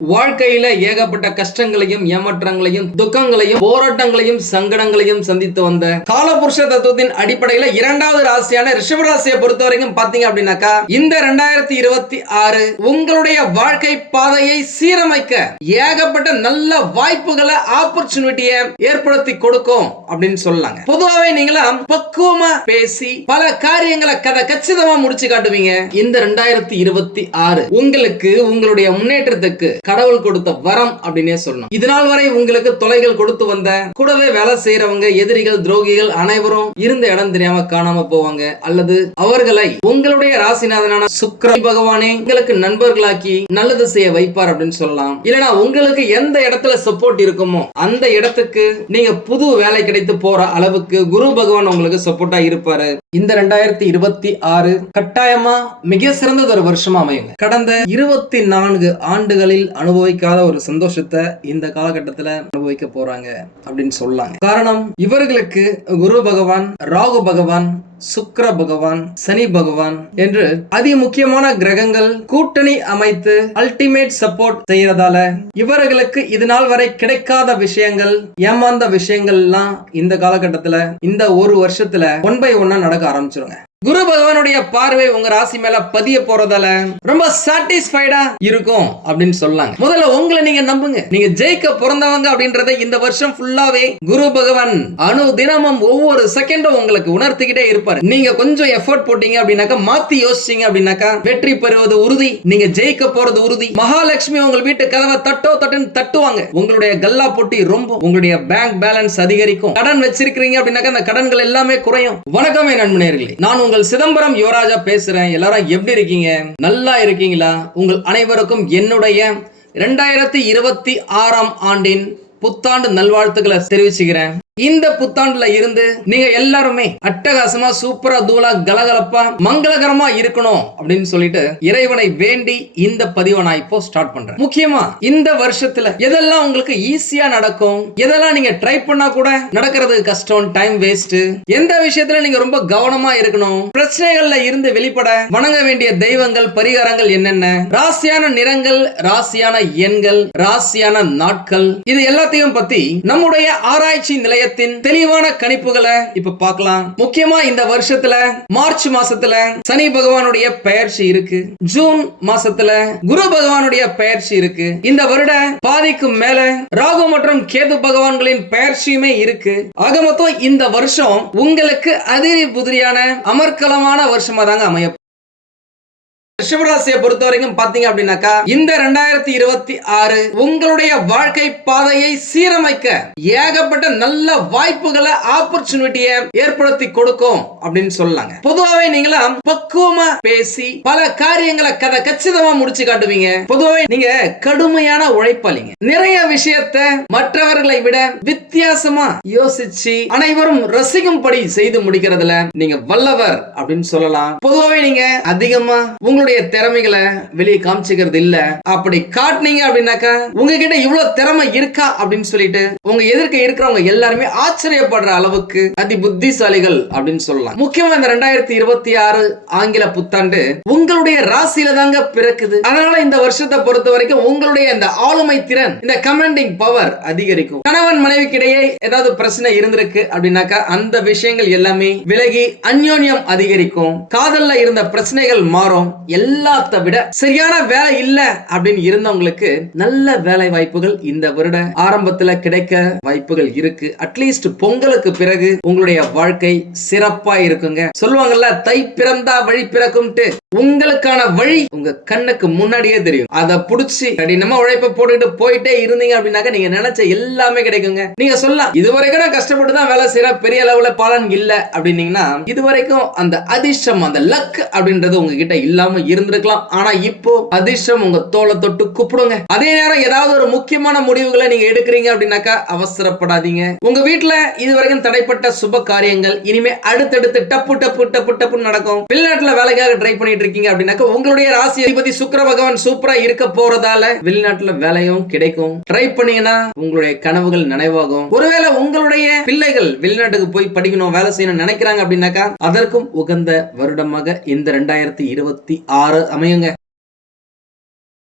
வாழ்க்கையில ஏகப்பட்ட கஷ்டங்களையும் ஏமாற்றங்களையும் துக்கங்களையும் போராட்டங்களையும் சங்கடங்களையும் சந்தித்து வந்த காலபுருஷ தத்துவத்தின் அடிப்படையில இரண்டாவது ராசியான ரிஷப ராசியை பொறுத்த வரைக்கும் பாத்தீங்க அப்படின்னாக்கா இந்த ரெண்டாயிரத்தி இருபத்தி ஆறு உங்களுடைய வாழ்க்கை பாதையை சீரமைக்க ஏகப்பட்ட நல்ல வாய்ப்புகளை ஆப்பர்ச்சுனிட்டியை ஏற்படுத்தி கொடுக்கும் அப்படின்னு சொல்லலாங்க பொதுவாகவே நீங்களாம் பக்குவமா பேசி பல காரியங்களை கதை கச்சிதமா முடிச்சு காட்டுவீங்க. இந்த ரெண்டாயிரத்தி இருபத்தி ஆறு உங்களுக்கு உங்களுடைய முன்னேற்றத்துக்கு கடவுள் கொடுத்த வரம் அப்படின்னே சொல்லணும். இது நாள் வரை உங்களுக்கு தொலைகள் கொடுத்து வந்த கூடவே வேலை செய்யறவங்க எதிரிகள் துரோகிகள் அனைவரும் இருந்த இடம் தெரியாம காணாம போவாங்க. அல்லது அவர்களை உங்களுடைய ராசிநாதனான சுக்ர பகவானே உங்களுக்கு நண்பர்களாக்கி நல்லது செய்ய வைப்பார் அப்படின்னு சொல்லலாம். இல்லனா உங்களுக்கு எந்த இடத்துல சப்போர்ட் இருக்குமோ அந்த இடத்துக்கு நீங்க புது வேலை கிடைத்து போற அளவுக்கு குரு பகவான் உங்களுக்கு சப்போர்ட்டா இருப்பாரு. இந்த ரெண்டாயிரத்தி இருபத்தி ஆறு கட்டாயமா மிக சிறந்தது ஒரு வருஷமா அமையுங்க. கடந்த இருபத்தி நான்கு ஆண்டுகளில் அனுபவிக்காத ஒரு சந்தோஷத்தை இந்த காலகட்டத்தில் அனுபவிக்க போறாங்க அப்படின்னு சொல்லலாங்க காரணம் இவர்களுக்கு குரு பகவான் ராகு பகவான் சுக்கிர பகவான் சனி பகவான் என்று அதி முக்கியமான கிரகங்கள் கூட்டணி அமைத்து அல்டிமேட் சப்போர்ட் செய்யறதால இவர்களுக்கு இது நாள் வரை கிடைக்காத விஷயங்கள் ஏமாந்த விஷயங்கள் எல்லாம் இந்த காலகட்டத்துல இந்த ஒரு வருஷத்துல ஒன் பை ஒன்னா நடக்க ஆரம்பிச்சிருங்க. குரு பகவானுடைய பார்வை உங்க ராசி மேல பதிய போறதால ரொம்ப சாட்டிஸ்ஃபைடா இருக்கும் அப்படின்னு சொல்லாங்க. முதல்ல உங்களை நீங்க நம்புங்க. நீங்க ஜெயிக்க பிறந்தவங்க அப்படின்றத இந்த வருஷம் ஃபுல்லாவே குரு பகவான் அணு தினமும் ஒவ்வொரு செகண்டும் உங்களுக்கு உணர்த்திக்கிட்டே இருப்பாரு நீங்க கொஞ்சம் எஃபோர்ட் போட்டீங்க அப்படின்னாக்கா மாத்தி யோசிச்சீங்க அப்படின்னாக்கா வெற்றி பெறுவது உறுதி நீங்க ஜெயிக்க போறது உறுதி. மகாலட்சுமி உங்கள் வீட்டு கதவை தட்டோ தட்டுன்னு தட்டுவாங்க. உங்களுடைய கல்லா போட்டி ரொம்ப உங்களுடைய பேங்க் பேலன்ஸ் அதிகரிக்கும். கடன் வச்சிருக்கீங்க அப்படின்னாக்கா அந்த கடன்கள் எல்லாமே குறையும். வணக்கமே என் நான் உங்கள் சிதம்பரம் யுவராஜா பேசுறேன். எல்லாரும் எப்படி இருக்கீங்க? நல்லா இருக்கீங்களா? உங்கள் அனைவருக்கும் என்னுடைய இரண்டாயிரத்தி இருபத்தி ஆறாம் ஆண்டின் புத்தாண்டு நல்வாழ்த்துக்களை தெரிவிச்சுக்கிறேன். இந்த புத்தாண்டுல இருந்து நீங்க எல்லாருமே அட்டகாசமா சூப்பரா தூளா கலகலப்பா மங்களகரமா இருக்கணும் அப்படின்னு சொல்லிட்டு இறைவனை வேண்டி இந்த பதிவை நான் இப்போ ஸ்டார்ட் பண்றேன். முக்கியமா இந்த வருஷத்துல எதெல்லாம் உங்களுக்கு ஈஸியா நடக்கும் எதெல்லாம் நீங்க ட்ரை பண்ணா கூட நடக்கிறது கஷ்டம் டைம் வேஸ்ட் எந்த விஷயத்துல நீங்க ரொம்ப கவனமா இருக்கணும் பிரச்சனைகள்ல இருந்து வெளிப்பட வணங்க வேண்டிய தெய்வங்கள் பரிகாரங்கள் என்னென்ன ராசியான நிறங்கள் ராசியான எண்கள் ராசியான நாட்கள் இது எல்லாத்தையும் பத்தி நம்முடைய ஆராய்ச்சி நிலைய நிலையத்தின் தெளிவான கணிப்புகளை இப்ப பார்க்கலாம். முக்கியமா இந்த வருஷத்துல மார்ச் மாசத்துல சனி பகவானுடைய பெயர்ச்சி இருக்கு. ஜூன் மாசத்துல குரு பகவானுடைய பெயர்ச்சி இருக்கு. இந்த வருட பாதிக்கு மேல ராகு மற்றும் கேது பகவான்களின் பெயர்ச்சியுமே இருக்கு. ஆக மொத்தம் இந்த வருஷம் உங்களுக்கு அதிரி புதிரியான அமர்க்கலமான வருஷமா தாங்க அமைய ரிஷபராசியை பொறுத்த வரைக்கும் பாத்தீங்க அப்படின்னாக்கா இந்த ரெண்டாயிரத்தி இருபத்தி ஆறு உங்களுடைய வாழ்க்கை பாதையை சீரமைக்க ஏகப்பட்ட நல்ல வாய்ப்புகளை ஆப்பர்ச்சுனிட்டியை ஏற்படுத்தி கொடுக்கும் அப்படின்னு சொல்லலாங்க. பொதுவாவே நீங்களாம் பக்குவமா பேசி பல காரியங்களை கதை கச்சிதமா முடிச்சு காட்டுவீங்க. பொதுவாவே நீங்க கடுமையான உழைப்பாளிங்க. நிறைய விஷயத்த மற்றவர்களை விட வித்தியாசமா யோசிச்சு அனைவரும் ரசிக்கும்படி செய்து முடிக்கிறதுல நீங்க வல்லவர் அப்படின்னு சொல்லலாம். பொதுவாவே நீங்க அதிகமா உங்களுடைய திறமைகளை வெளியே காமிச்சுக்கிறது இல்ல அப்படி காட்டுனீங்க அப்படின்னாக்கா உங்ககிட்ட இவ்வளவு திறமை இருக்கா அப்படின்னு சொல்லிட்டு உங்க எதிர்க்க இருக்கிறவங்க எல்லாருமே ஆச்சரியப்படுற அளவுக்கு அதி புத்திசாலிகள் அப்படின்னு சொல்லலாம். முக்கியமா இந்த ரெண்டாயிரத்தி இருபத்தி ஆறு ஆங்கில புத்தாண்டு உங்களுடைய ராசியில தாங்க பிறக்குது. அதனால இந்த வருஷத்தை பொறுத்த வரைக்கும் உங்களுடைய இந்த ஆளுமை திறன் இந்த கமாண்டிங் பவர் அதிகரிக்கும். கணவன் மனைவிக்கிடையே ஏதாவது பிரச்சனை இருந்திருக்கு அப்படின்னாக்கா அந்த விஷயங்கள் எல்லாமே விலகி அந்யோன்யம் அதிகரிக்கும். காதல்ல இருந்த பிரச்சனைகள் மாறும். எல்லாத்த விட சரியான வேலை இல்ல அப்படின்னு இருந்தவங்களுக்கு நல்ல வேலை வாய்ப்புகள் இந்த வருட ஆரம்பத்துல கிடைக்க வாய்ப்புகள் இருக்கு. அட்லீஸ்ட் பொங்கலுக்கு பிறகு உங்களுடைய வாழ்க்கை சிறப்பா இருக்குங்க. சொல்லுவாங்கல்ல தை பிறந்தா வழி பிறக்கும்ட்டு. உங்களுக்கான வழி உங்க கண்ணுக்கு முன்னாடியே தெரியும். அதை புடிச்சு கடினமா உழைப்ப போட்டுட்டு போயிட்டே இருந்தீங்க அப்படின்னாக்க நீங்க நினைச்ச எல்லாமே கிடைக்குங்க. நீங்க சொல்லலாம் இதுவரைக்கும் நான் கஷ்டப்பட்டு தான் வேலை செய்யற பெரிய அளவுல பலன் இல்ல. அப்படின்னீங்கன்னா இதுவரைக்கும் அந்த அதிர்ஷ்டம் அந்த லக் அப்படின்றது உங்ககிட்ட இல்லாம இருந்திருக்கலாம். ஆனா இப்போ அதிர்ஷ்டம் உங்க தோலை தொட்டு கூப்பிடுங்க. அதே நேரம் ஏதாவது ஒரு முக்கியமான முடிவுகளை நீங்க எடுக்கிறீங்க அப்படின்னாக்கா அவசரப்படாதீங்க. உங்க வீட்டுல இதுவரைக்கும் தடைப்பட்ட சுப காரியங்கள் இனிமே அடுத்தடுத்து டப்பு டப்பு டப்பு டப்புன்னு நடக்கும். வெளிநாட்டுல வேலைக்காக ட்ரை பண்ணிட்டு இருக்கீங்க அப்படின்னாக்கா உங்களுடைய ராசி அதிபதி சுக்கர பகவான் சூப்பரா இருக்க போறதால வெளிநாட்டுல வேலையும் கிடைக்கும். ட்ரை பண்ணீங்கன்னா உங்களுடைய கனவுகள் நினைவாகும். ஒருவேளை உங்களுடைய பிள்ளைகள் வெளிநாட்டுக்கு போய் படிக்கணும் வேலை செய்யணும் நினைக்கிறாங்க அப்படின்னாக்கா அதற்கும் உகந்த வருடமாக இந்த ரெண்டாயிரத்தி இருபத்தி ஆறு ஆறு அமையுங்க.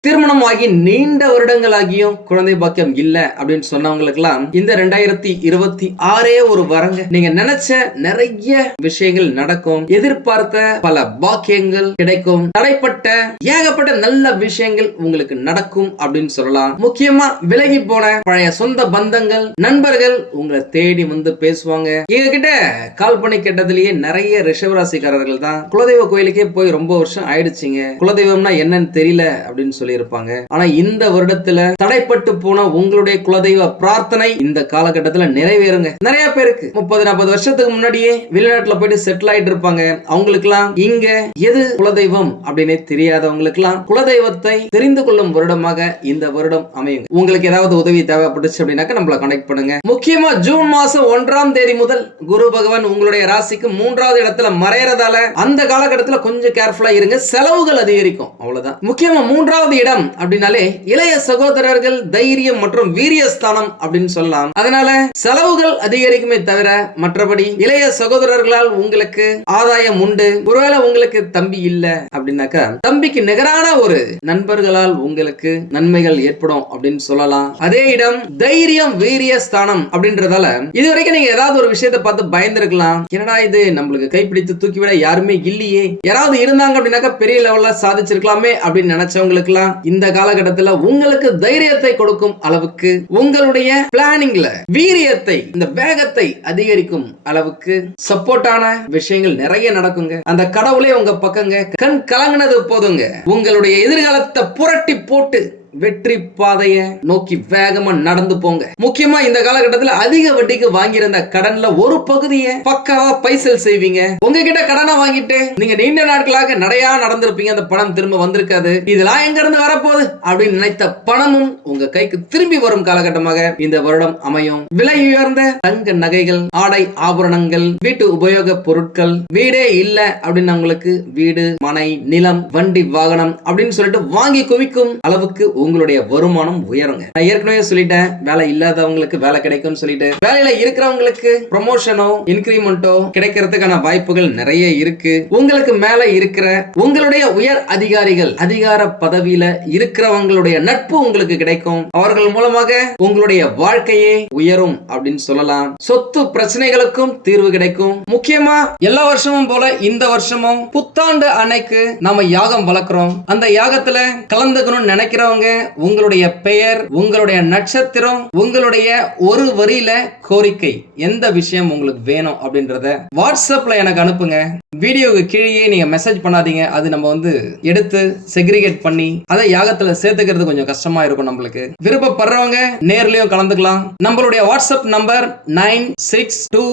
திருமணம் ஆகி நீண்ட வருடங்கள் ஆகியும் குழந்தை பாக்கியம் இல்ல அப்படின்னு சொன்னவங்களுக்கெல்லாம் இந்த ரெண்டாயிரத்தி இருபத்தி ஆறே ஒரு வரங்க. நீங்க நினைச்ச நிறைய விஷயங்கள் நடக்கும். எதிர்பார்த்த பல பாக்கியங்கள் கிடைக்கும். தடைப்பட்ட ஏகப்பட்ட நல்ல விஷயங்கள் உங்களுக்கு நடக்கும் அப்படின்னு சொல்லலாம். முக்கியமா விலகி போன பழைய சொந்த பந்தங்கள் நண்பர்கள் உங்களை தேடி வந்து பேசுவாங்க. எங்க கிட்ட கால் பண்ணி கேட்டதுலயே நிறைய ரிஷவராசிக்காரர்கள் தான். குலதெய்வ கோயிலுக்கே போய் ரொம்ப வருஷம் ஆயிடுச்சுங்க. குலதெய்வம்னா என்னன்னு தெரியல அப்படின்னு சொல்லி சொல்லியிருப்பாங்க. ஆனா இந்த வருடத்துல தடைப்பட்டு போன உங்களுடைய குலதெய்வ பிரார்த்தனை இந்த காலகட்டத்துல நிறைவேறுங்க. நிறைய பேருக்கு முப்பது நாற்பது வருஷத்துக்கு முன்னாடியே வெளிநாட்டுல போயிட்டு செட்டில் ஆயிட்டு இருப்பாங்க. அவங்களுக்குலாம் இங்க எது குலதெய்வம் அப்படின்னே தெரியாதவங்களுக்குலாம் குலதெய்வத்தை தெரிந்து கொள்ளும் வருடமாக இந்த வருடம் அமையும் உங்களுக்கு ஏதாவது உதவி தேவைப்பட்டுச்சு அப்படின்னாக்க நம்மள கனெக்ட் பண்ணுங்க. முக்கியமா ஜூன் மாசம் ஒன்றாம் தேதி முதல் குரு பகவான் உங்களுடைய ராசிக்கு மூன்றாவது இடத்துல மறையறதால அந்த காலகட்டத்துல கொஞ்சம் கேர்ஃபுல்லா இருங்க. செலவுகள் அதிகரிக்கும். அவ்வளவுதான். முக்கியமா மூன்றாவது இடம் அப்படின்னாலே இளைய சகோதரர்கள் தைரியம் மற்றும் வீரியஸ்தானம் அப்படின்னு சொல்லலாம். அதனால செலவுகள் அதிகரிக்குமே தவிர மற்றபடி இளைய சகோதரர்களால் உங்களுக்கு ஆதாயம் உண்டு. ஒருவேளை உங்களுக்கு தம்பி இல்ல அப்படின்னாக்கா தம்பிக்கு நிகரான ஒரு நண்பர்களால் உங்களுக்கு நன்மைகள் ஏற்படும் அப்படின்னு சொல்லலாம். அதே இடம் தைரியம் வீரிய ஸ்தானம் அப்படின்றதால இதுவரைக்கும் நீங்க ஏதாவது ஒரு விஷயத்தை பார்த்து பயந்துருக்கலாம். என்னடா இது நம்மளுக்கு கைப்பிடித்து தூக்கிவிட யாருமே இல்லையே. யாராவது இருந்தாங்க அப்படின்னாக்கா பெரிய லெவல்ல சாதிச்சிருக்கலாமே அப்படின்னு நினைச்சவங்களுக்குலாம் இந்த காலகட்டத்துல உங்களுக்கு தைரியத்தை கொடுக்கும் அளவுக்கு உங்களுடைய பிளானிங்ல வீரியத்தை இந்த வேகத்தை அதிகரிக்கும் அளவுக்கு சப்போர்ட்டான விஷயங்கள் நிறைய நடக்குங்க. அந்த கடவுளே உங்க பக்கங்க. கண் கலங்கினது போதுங்க. உங்களுடைய எதிர்காலத்தை புரட்டி போட்டு வெற்றி பாதைய நோக்கி வேகமா நடந்து போங்க. முக்கியமா இந்த காலகட்டத்துல அதிக வட்டிக்கு வாங்கியிருந்த கடன்ல ஒரு பகுதியை பக்காவா பைசல் செய்வீங்க. உங்ககிட்ட கடனை வாங்கிட்டு நீங்க நீண்ட நாட்களாக நடையா நடந்திருப்பீங்க. அந்த பணம் திரும்ப வந்திருக்காது. இதெல்லாம் எங்க இருந்து வரப்போகுது? அப்படின்னு நினைத்த பணமும் உங்க கைக்கு திரும்பி வரும் காலகட்டமாக இந்த வருடம் அமையும். விலை உயர்ந்த தங்க நகைகள் ஆடை ஆபரணங்கள் வீட்டு உபயோக பொருட்கள் வீடே இல்ல அப்படின்னு உங்களுக்கு வீடு மனை நிலம் வண்டி வாகனம் அப்படின்னு சொல்லிட்டு வாங்கி குவிக்கும் அளவுக்கு உங்களுடைய வருமானம் உயருங்க. நான் ஏற்கனவே சொல்லிட்டேன் வேலை இல்லாதவங்களுக்கு வேலை கிடைக்கும்னு சொல்லிட்டு. வேலையில இருக்கிறவங்களுக்கு ப்ரொமோஷனோ இன்கிரிமெண்டோ கிடைக்கிறதுக்கான வாய்ப்புகள் நிறைய இருக்கு. உங்களுக்கு மேல இருக்கிற உங்களுடைய உயர் அதிகாரிகள் அதிகார பதவியில இருக்கிறவங்களுடைய நட்பு உங்களுக்கு கிடைக்கும். அவர்கள் மூலமாக உங்களுடைய வாழ்க்கையே உயரும் அப்படின்னு சொல்லலாம். சொத்து பிரச்சனைகளுக்கும் தீர்வு கிடைக்கும். முக்கியமா எல்லா வருஷமும் போல இந்த வருஷமும் புத்தாண்டு அன்னைக்கு நாம யாகம் வளர்க்கிறோம். அந்த யாகத்துல கலந்துக்கணும்னு நினைக்கிறவங்க உங்களுடைய பெயர் உங்களுடைய நட்சத்திரம் உங்களுடைய ஒரு வரியில கோரிக்கை. எந்த விஷயம் உங்களுக்கு வேணும் அப்படின்றத வாட்ஸ்அப்ல எனக்கு அனுப்புங்க. வீடியோவுக்கு கீழேயே நீங்க மெசேஜ் பண்ணாதீங்க. அது நம்ம வந்து எடுத்து செக்ரிகேட் பண்ணி அதை யாகத்துல சேர்த்துக்கிறது கொஞ்சம் கஷ்டமா இருக்கும் நம்மளுக்கு. விருப்பப்படுறவங்க நேர்லயும் கலந்துக்கலாம். நம்மளுடைய WhatsApp number nine six two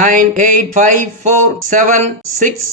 nine eight five four seven six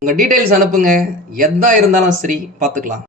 உங்கள் டீட்டெயில்ஸ் அனுப்புங்க. எதா இருந்தாலும் சரி பார்த்துக்கலாம்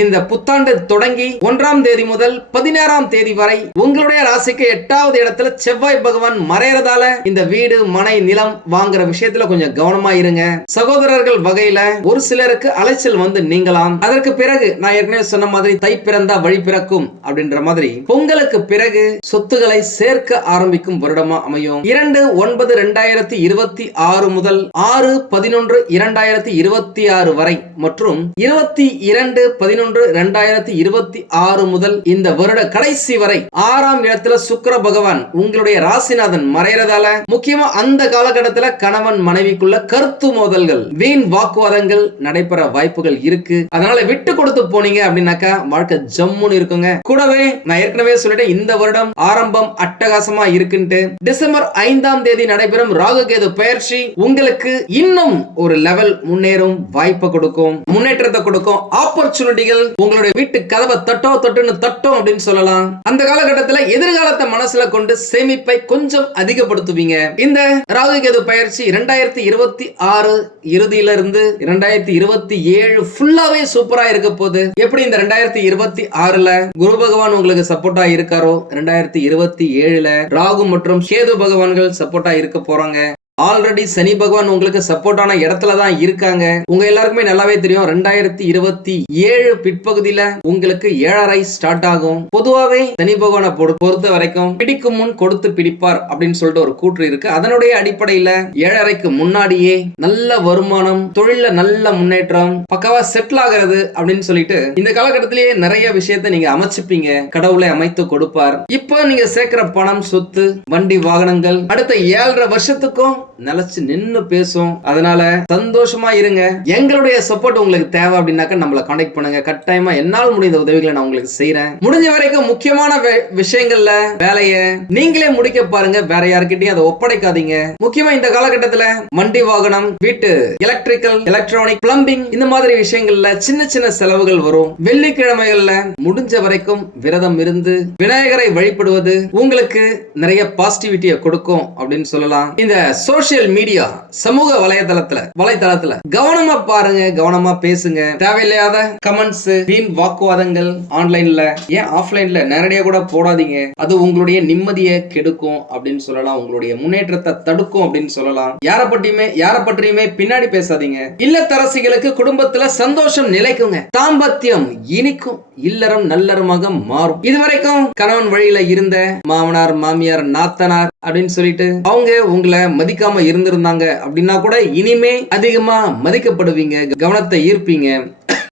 இந்த புத்தாண்டு தொடங்கி ஒன்றாம் தேதி முதல் பதினேறாம் தேதி வரை உங்களுடைய ராசிக்கு எட்டாவது இடத்துல செவ்வாய் பகவான் மறையறதால இந்த வீடு மனை நிலம் வாங்குற விஷயத்துல கொஞ்சம் கவனமா இருங்க. சகோதரர்கள் வகையில ஒரு சிலருக்கு அலைச்சல் வந்து நீங்கலாம். அதற்கு பிறகு நான் ஏற்கனவே சொன்ன மாதிரி தை பிறந்தா வழி பிறக்கும் அப்படின்ற மாதிரி பொங்கலுக்கு பிறகு சொத்துக்களை சேர்க்க ஆரம்பிக்கும் வருடமா அமையும். இரண்டு ஒன்பது ரெண்டாயிரத்தி இருபத்தி ஆறு முதல் ஆறு பதினொன்று இரண்டாயிரத்தி இருபத்தி ஆறு வரை மற்றும் இருபத்தி இரண்டு பதினொன்று பதினொன்று இரண்டாயிரத்தி இருபத்தி ஆறு முதல் இந்த வருட கடைசி வரை ஆறாம் இடத்துல சுக்கர பகவான் உங்களுடைய ராசிநாதன் மறையறதால முக்கியமா அந்த காலகட்டத்துல கணவன் மனைவிக்குள்ள கருத்து மோதல்கள் வீண் வாக்குவாதங்கள் நடைபெற வாய்ப்புகள் இருக்கு. அதனால விட்டு கொடுத்து போனீங்க அப்படின்னாக்கா வாழ்க்கை ஜம்முன்னு இருக்குங்க. கூடவே நான் ஏற்கனவே சொல்லிட்டேன் இந்த வருடம் ஆரம்பம் அட்டகாசமா இருக்குன்ட்டு. டிசம்பர் ஐந்தாம் தேதி நடைபெறும் ராகுகேது பயிற்சி உங்களுக்கு இன்னும் ஒரு லெவல் முன்னேறும் வாய்ப்பை கொடுக்கும் முன்னேற்றத்தை கொடுக்கும் ஆப்பர்ச்சுனிட்டிகள் நீங்கள் உங்களுடைய வீட்டு கதவை தட்டோ தொட்டுன்னு தட்டும் அப்படின்னு சொல்லலாம். அந்த காலகட்டத்துல எதிர்காலத்தை மனசுல கொண்டு சேமிப்பை கொஞ்சம் அதிகப்படுத்துவீங்க. இந்த ராகு கேது பயிற்சி இரண்டாயிரத்தி இருபத்தி ஆறு இறுதியில இருந்து இரண்டாயிரத்தி இருபத்தி ஏழு ஃபுல்லாவே சூப்பரா இருக்க போகுது. எப்படி இந்த ரெண்டாயிரத்தி இருபத்தி ஆறுல குரு பகவான் உங்களுக்கு சப்போர்ட்டா இருக்காரோ ரெண்டாயிரத்தி இருபத்தி ஏழுல ராகு மற்றும் கேது பகவான்கள் சப்போர்ட்டா இருக்க போறாங்க. ஆல்ரெடி சனி பகவான் உங்களுக்கு சப்போர்ட்டான இடத்துல தான் இருக்காங்க. உங்க எல்லாருக்குமே நல்லாவே தெரியும். ரெண்டாயிரத்தி இருபத்தி ஏழு பிற்பகுதியில உங்களுக்கு ஏழரை ஸ்டார்ட் ஆகும். பொதுவாகவே சனி பகவானை பொறுத்த வரைக்கும் பிடிக்கும் முன் கொடுத்து பிடிப்பார் அப்படின்னு சொல்லிட்டு ஒரு கூற்று இருக்கு. அதனுடைய அடிப்படையில ஏழரைக்கு முன்னாடியே நல்ல வருமானம் தொழில நல்ல முன்னேற்றம் பக்கவா செட்டில் ஆகிறது அப்படின்னு சொல்லிட்டு இந்த காலகட்டத்திலேயே நிறைய விஷயத்தை நீங்க அமைச்சுப்பீங்க. கடவுளை அமைத்து கொடுப்பார். இப்போ நீங்க சேர்க்கிற பணம் சொத்து வண்டி வாகனங்கள் அடுத்த ஏழரை வருஷத்துக்கும் நிலச்சி நின்னு பேசும். அதனால சந்தோஷமா இருங்க. எங்களுடைய சப்போர்ட் உங்களுக்கு தேவை அப்படின்னாக்க நம்மளை கான்டாக்ட் பண்ணுங்க. கட்டாயமா என்னால் முடிந்த உதவிகளை நான் உங்களுக்கு செய்யறேன் முடிஞ்ச வரைக்கும் முக்கியமான விஷயங்கள்ல வேலைய நீங்களே முடிக்க பாருங்க. வேற யாருக்கிட்டையும் அதை ஒப்படைக்காதீங்க. முக்கியமா இந்த காலகட்டத்துல வண்டி வாகனம் வீட்டு எலக்ட்ரிக்கல் எலக்ட்ரானிக் பிளம்பிங் இந்த மாதிரி விஷயங்கள்ல சின்ன சின்ன செலவுகள் வரும். வெள்ளிக்கிழமைகள்ல முடிஞ்ச வரைக்கும் விரதம் இருந்து விநாயகரை வழிபடுவது உங்களுக்கு நிறைய பாசிட்டிவிட்டியை கொடுக்கும் அப்படின்னு சொல்லலாம். இந்த சோஷியல் சோசியல் மீடியா சமூக வலைதளத்துல வலைதளத்துல கவனமா பாருங்க கவனமா பேசுங்க. தேவையில்லாத கமெண்ட்ஸ் வீண் வாக்குவாதங்கள் ஆன்லைன்ல ஏன் ஆஃப்லைன்ல நேரடியா கூட போடாதீங்க. அது உங்களுடைய நிம்மதியை கெடுக்கும் அப்படின்னு சொல்லலாம். உங்களுடைய முன்னேற்றத்தை தடுக்கும் அப்படின்னு சொல்லலாம். யாரை பற்றியுமே யாரை பற்றியுமே பின்னாடி பேசாதீங்க. இல்லத்தரசிகளுக்கு குடும்பத்துல சந்தோஷம் நிலைக்குங்க. தாம்பத்தியம் இனிக்கும் இல்லறம் நல்லறமாக மாறும். இதுவரைக்கும் கணவன் வழியில இருந்த மாமனார் மாமியார் நாத்தனார் அப்படின்னு சொல்லிட்டு அவங்க உங்களை மதிக்காம இருந்திருந்தாங்க அப்படின்னா கூட இனிமே அதிகமா மதிக்கப்படுவீங்க கவனத்தை ஈர்ப்பீங்க.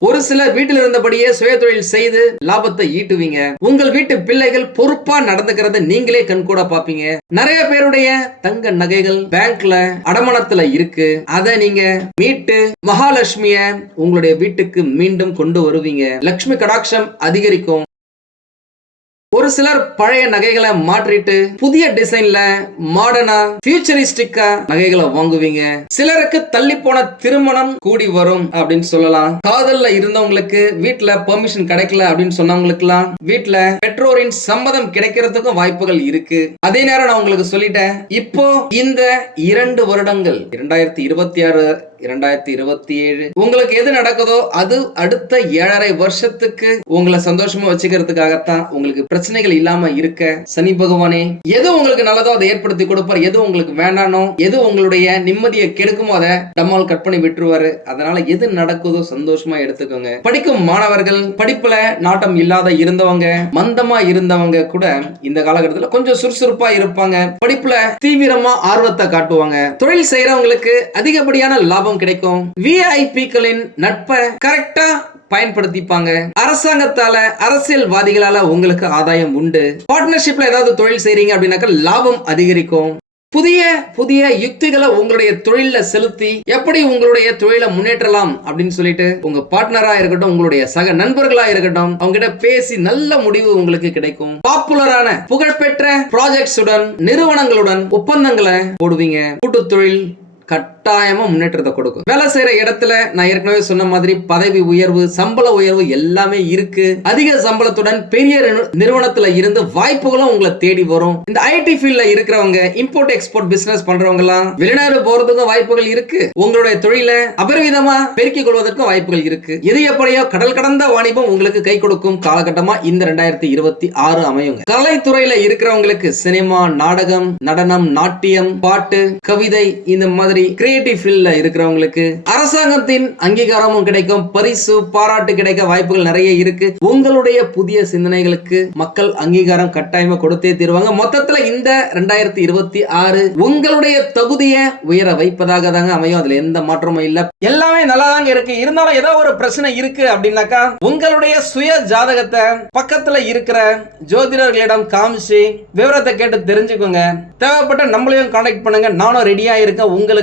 ஒரு சிலர் வீட்டில் இருந்தபடியே சுயதொழில் செய்து லாபத்தை ஈட்டுவீங்க. உங்கள் வீட்டு பிள்ளைகள் பொறுப்பா நடந்துக்கிறத நீங்களே கண்கூட பாப்பீங்க நிறைய பேருடைய தங்க நகைகள் பேங்க்ல அடமானத்துல இருக்கு. அதை நீங்க மீட்டு மகாலட்சுமிய உங்களுடைய வீட்டுக்கு மீண்டும் கொண்டு வருவீங்க. லக்ஷ்மி கடாட்சம் அதிகரிக்கும். ஒரு சிலர் பழைய நகைகளை மாற்றிட்டு புதிய டிசைன்ல மாடர்னா ஃபியூச்சரிஸ்டிக்கா நகைகளை வாங்குவீங்க. சிலருக்கு தள்ளி போன திருமணம் கூடி வரும் அப்படின்னு சொல்லலாம். காதல்ல இருந்தவங்களுக்கு வீட்டுல பெர்மிஷன் கிடைக்கல அப்படின்னு சொன்னவங்களுக்குலாம் வீட்டுல பெற்றோரின் சம்மதம் கிடைக்கிறதுக்கும் வாய்ப்புகள் இருக்கு. அதே நேரம் நான் உங்களுக்கு சொல்லிட்டேன். இப்போ இந்த இரண்டு வருடங்கள் இரண்டாயிரத்தி இருபத்தி ஆறு இரண்டாயிரத்தி இருபத்தி ஏழு உங்களுக்கு எது நடக்குதோ அது அடுத்த ஏழரை வருஷத்துக்கு உங்களை சந்தோஷமா வச்சுக்கிறதுக்காகத்தான் உங்களுக்கு பிரச்சனைகள் இல்லாம இருக்க சனி பகவானே எது உங்களுக்கு நல்லதோ அதை ஏற்படுத்தி கொடுப்பார் எது உங்களுக்கு வேண்டானோ எது உங்களுடைய நிம்மதியை கெடுக்குமோ அதை நம்மால் கட் பண்ணி விட்டுருவாரு. அதனால எது நடக்குதோ சந்தோஷமா எடுத்துக்கோங்க. படிக்கும் மாணவர்கள் படிப்புல நாட்டம் இல்லாத இருந்தவங்க மந்தமா இருந்தவங்க கூட இந்த காலகட்டத்துல கொஞ்சம் சுறுசுறுப்பா இருப்பாங்க. படிப்புல தீவிரமா ஆர்வத்தை காட்டுவாங்க. தொழில் செய்யறவங்களுக்கு அதிகப்படியான லாபம் கிடைக்கும். விஐபிக்களின் நட்பை கரெக்டா பயன்படுத்திப்பாங்க. அரசாங்கத்தால அரசியல்வாதிகளால உங்களுக்கு ஆதாயம் உண்டு. பார்ட்னர்ஷிப்ல ஏதாவது தொழில் செய்றீங்க அப்படின்னாக்க லாபம் அதிகரிக்கும். புதிய புதிய யுக்திகளை உங்களுடைய தொழில செலுத்தி எப்படி உங்களுடைய தொழிலை முன்னேற்றலாம் அப்படின்னு சொல்லிட்டு உங்க பார்ட்னரா இருக்கட்டும் உங்களுடைய சக நண்பர்களா இருக்கட்டும் அவங்க கிட்ட பேசி நல்ல முடிவு உங்களுக்கு கிடைக்கும். பாப்புலரான புகழ்பெற்ற ப்ராஜெக்ட்ஸுடன் நிறுவனங்களுடன் ஒப்பந்தங்களை போடுவீங்க. கூட்டு தொழில் கட்டாயமா முன்னேற்றத்தை கொடுக்கும். வேலை செய்யற இடத்துல நான் ஏற்கனவே சொன்ன மாதிரி பதவி உயர்வு சம்பள உயர்வு எல்லாமே இருக்கு. அதிக சம்பளத்துடன் பெரிய நிறுவனத்தில் நிறுவனத்துல இருந்து வாய்ப்புகளும் உங்களை தேடி வரும். இந்த ஐடி ஃபீல்ட்ல இருக்கிறவங்க இம்போர்ட் எக்ஸ்போர்ட் பிசினஸ் பண்றவங்க எல்லாம் வெளிநாடு போறதுக்கும் வாய்ப்புகள் இருக்கு. உங்களுடைய தொழிலை அபரிவிதமா பெருக்கிக் கொள்வதற்கும் வாய்ப்புகள் இருக்கு. எது எப்படியோ கடல் கடந்த வாணிபம் உங்களுக்கு கை கொடுக்கும் காலகட்டமா இந்த ரெண்டாயிரத்தி இருபத்தி ஆறு அமையுங்க. கலைத்துறையில இருக்கிறவங்களுக்கு சினிமா நாடகம் நடனம் நாட்டியம் பாட்டு கவிதை இந்த மாதிரி கிரியேட்டிவ் ஃபீல்ட்ல இருக்கிறவங்களுக்கு அரசாங்கத்தின் அங்கீகாரமும் கிடைக்கும் பரிசு பாராட்டு கிடைக்க வாய்ப்புகள் நிறைய இருக்கு. உங்களுடைய புதிய சிந்தனைகளுக்கு மக்கள் அங்கீகாரம் கட்டாயமா கொடுத்தே தீர்வாங்க. மொத்தத்துல இந்த ரெண்டாயிரத்தி இருபத்தி ஆறு உங்களுடைய தகுதியை உயர வைப்பதாக தாங்க அமையும். அதுல எந்த மாற்றமும் இல்ல. எல்லாமே நல்லா தாங்க இருக்கு. இருந்தாலும் ஏதோ ஒரு பிரச்சனை இருக்கு அப்படின்னாக்கா உங்களுடைய சுய ஜாதகத்தை பக்கத்துல இருக்கிற ஜோதிடர்களிடம் காமிச்சு விவரத்தை கேட்டு தெரிஞ்சுக்கோங்க. தேவைப்பட்ட நம்மளையும் கான்டாக்ட் பண்ணுங்க. நானும் ரெடியா இருக்கேன். உங்களுக்கு